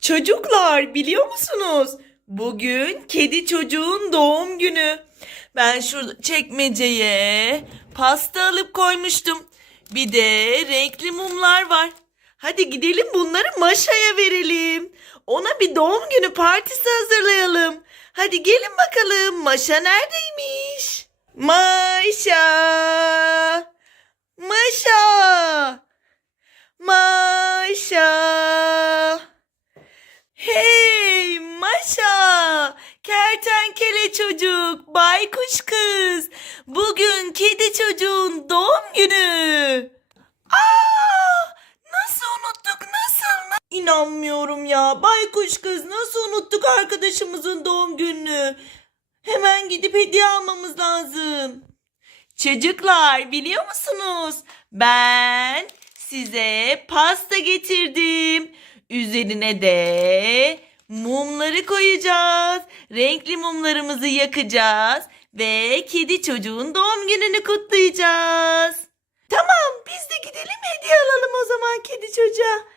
Çocuklar biliyor musunuz? Bugün kedi çocuğun doğum günü. Ben şu çekmeceye pasta alıp koymuştum. Bir de renkli mumlar var. Hadi gidelim bunları Maşa'ya verelim. Ona bir doğum günü partisi hazırlayalım. Hadi gelin bakalım Maşa neredeymiş? Maşa! Maşa! Maşa! Hey Maşa! Çocuk, baykuş kız. Bugün kedi çocuğun doğum günü. Aa! Nasıl unuttuk nasıl? Na- İnanmıyorum ya. Baykuş kız nasıl unuttuk arkadaşımızın doğum gününü? Hemen gidip hediye almamız lazım. Çocuklar biliyor musunuz? Ben size pasta getirdim. Üzerine de mumları koyacağız. Renkli mumlarımızı yakacağız ve kedi çocuğun doğum gününü kutlayacağız. Tamam biz de gidelim hediye alalım o zaman kedi çocuğa.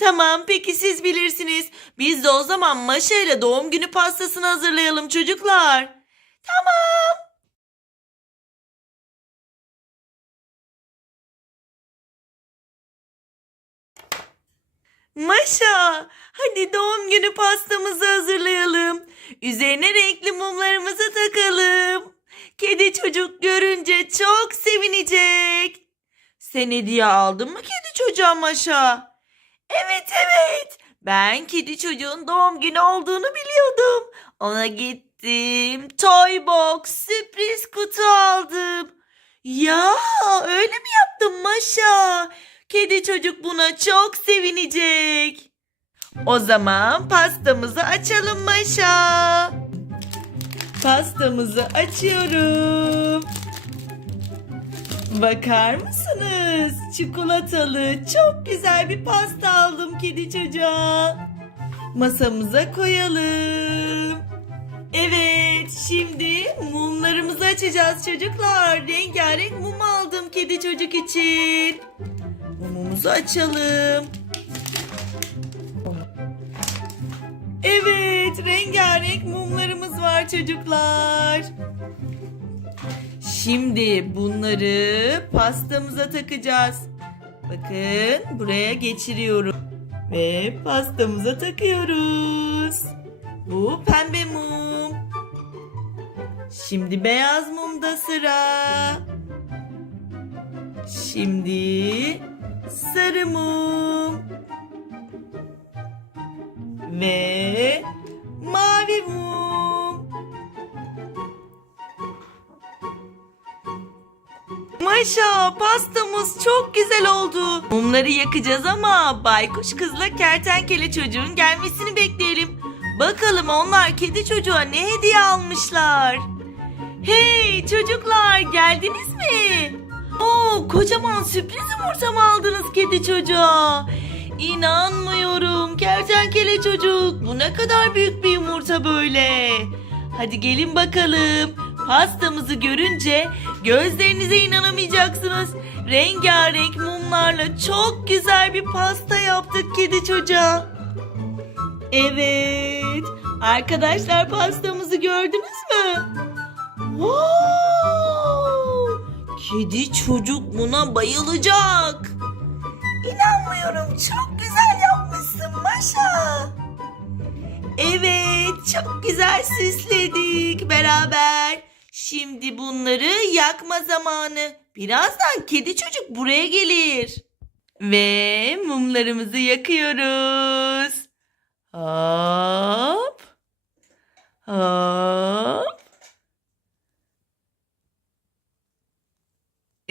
Tamam peki siz bilirsiniz. Biz de o zaman Maşa doğum günü pastasını hazırlayalım çocuklar. Tamam. Maşa, hadi doğum günü pastamızı hazırlayalım. Üzerine renkli mumlarımızı takalım. Kedi çocuk görünce çok sevinecek. Sen hediye aldın mı kedi çocuğa Maşa? Evet evet. Ben kedi çocuğun doğum günü olduğunu biliyordum. Ona gittim. Toy box sürpriz kutu aldım. Ya öyle mi yaptın Maşa? Kedi çocuk buna çok sevinecek. O zaman pastamızı açalım Maşa. Pastamızı açıyorum. Bakar mısınız? Çikolatalı çok güzel bir pasta aldım kedi çocuğa. Masamıza koyalım. Evet, şimdi mumlarımızı açacağız çocuklar. Rengarenk mum aldım kedi çocuk için. Mumumuzu açalım. Evet, rengarenk mumlarımız var çocuklar. Şimdi bunları pastamıza takacağız. Bakın buraya geçiriyorum. Ve pastamıza takıyoruz. Bu pembe mum. Şimdi beyaz mumda sıra. Şimdi sarı mum. Ve mavi mum. Maşa pastamız çok güzel oldu. Mumları yakacağız ama baykuş kızla kertenkele çocuğun gelmesini bekleyelim. Bakalım onlar kedi çocuğa ne hediye almışlar. Hey çocuklar geldiniz mi? Oo kocaman sürpriz yumurta mı aldınız kedi çocuğa? İnanmıyorum kertenkele çocuk. Bu ne kadar büyük bir yumurta böyle. Hadi gelin bakalım. Pastamızı görünce gözlerinize inanamayacaksınız. Rengarenk mumlarla çok güzel bir pasta yaptık kedi çocuğa. Evet. Arkadaşlar pastamızı gördünüz mü? Wow! Kedi çocuk buna bayılacak. İnanmıyorum. Çok güzel yapmışsın Maşa. Evet, çok güzel süsledik beraber. Şimdi bunları yakma zamanı. Birazdan kedi çocuk buraya gelir. Ve mumlarımızı yakıyoruz. Hop. Hop.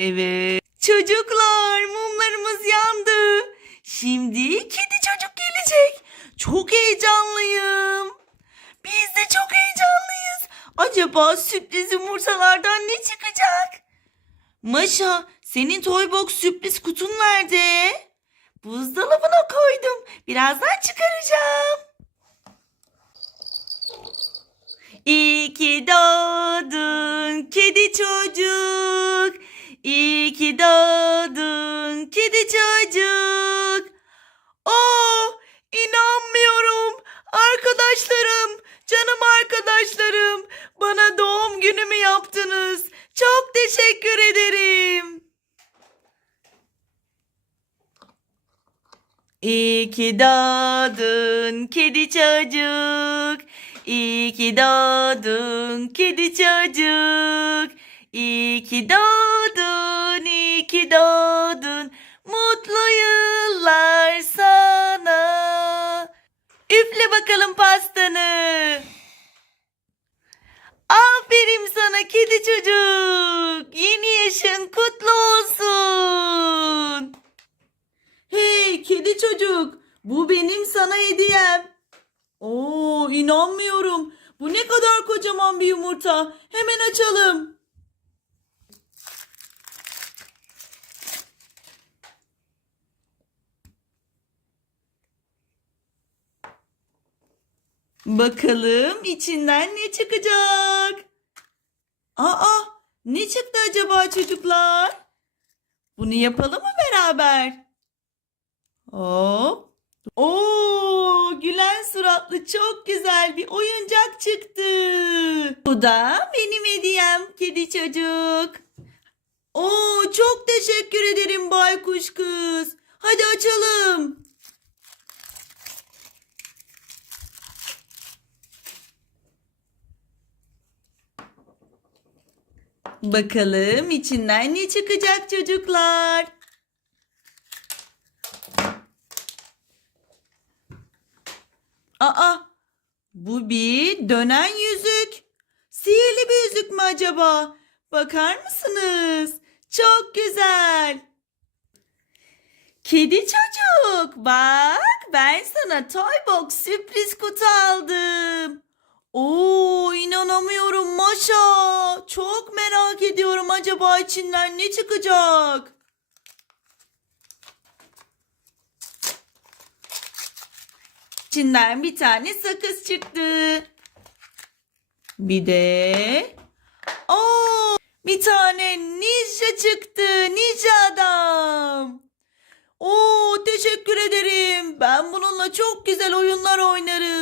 Evet. Çocuklar mumlarımız yandı. Şimdi kedi çocuk gelecek. Çok heyecanlıyım. Biz de çok heyecanlıyız. Acaba sürpriz yumurtalardan ne çıkacak? Maşa senin Toybox sürpriz kutun nerede? Buzdolabına koydum. Birazdan çıkaracağım. İyi ki doğdun kedi çocuk. İyi ki doğdun kedi çocuk. Aa, inanmıyorum. Arkadaşlarım, canım arkadaşlarım, bana doğum günümü yaptınız. Çok teşekkür ederim. İyi ki doğdun kedi çocuk. İyi ki doğdun kedi çocuk. İyi ki doğdun, bakalım pastanı. Aferin sana kedi çocuk. Yeni yaşın kutlu olsun. Hey kedi çocuk, bu benim sana hediyem. Oo, inanmıyorum. Bu ne kadar kocaman bir yumurta. Hemen açalım. Bakalım içinden ne çıkacak? Aa, ne çıktı acaba çocuklar? Bunu yapalım mı beraber? Hop. Oo, gülen suratlı çok güzel bir oyuncak çıktı. Bu da benim hediyem kedi çocuk. Oo, çok teşekkür ederim baykuş kız. Hadi açalım. Bakalım içinden ne çıkacak çocuklar? Aa, bu bir dönen yüzük. Sihirli bir yüzük mü acaba? Bakar mısınız? Çok güzel. Kedi çocuk, bak ben sana Toy Box sürpriz kutu aldım. İnanamıyorum Maşa. Çok merak ediyorum acaba içinden ne çıkacak? İçinden bir tane sakız çıktı. Bir de Oo, bir tane ninja çıktı. Ninja adam. Oo, teşekkür ederim. Ben bununla çok güzel oyunlar oynarım.